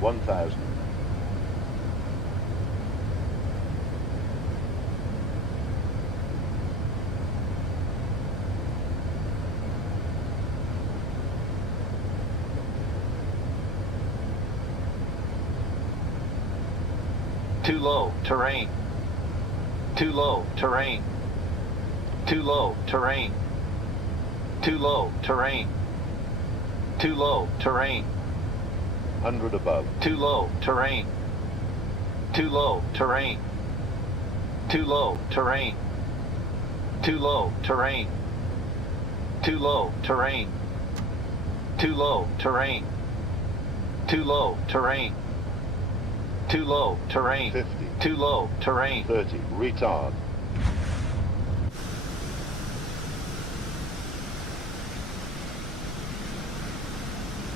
1000. Too low, terrain. Too low, terrain. Too low, terrain. Too low, terrain. Too low, terrain. 100 above. Too low, terrain. Too low, terrain. Too low, terrain. Too low, terrain. Too low, terrain. Too low, terrain. Too low, terrain. Too low, terrain. 50. Too low, terrain. 30. Retard.